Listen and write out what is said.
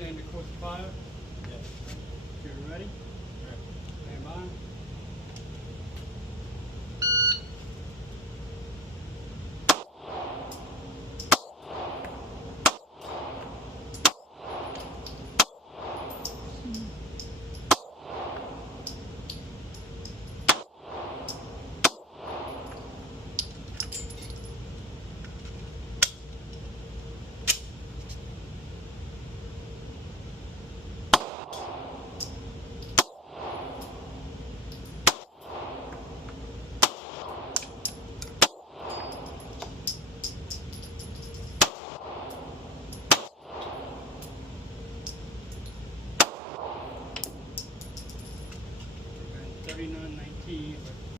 Stand to course of fire. Yes. If you're ready, stand by.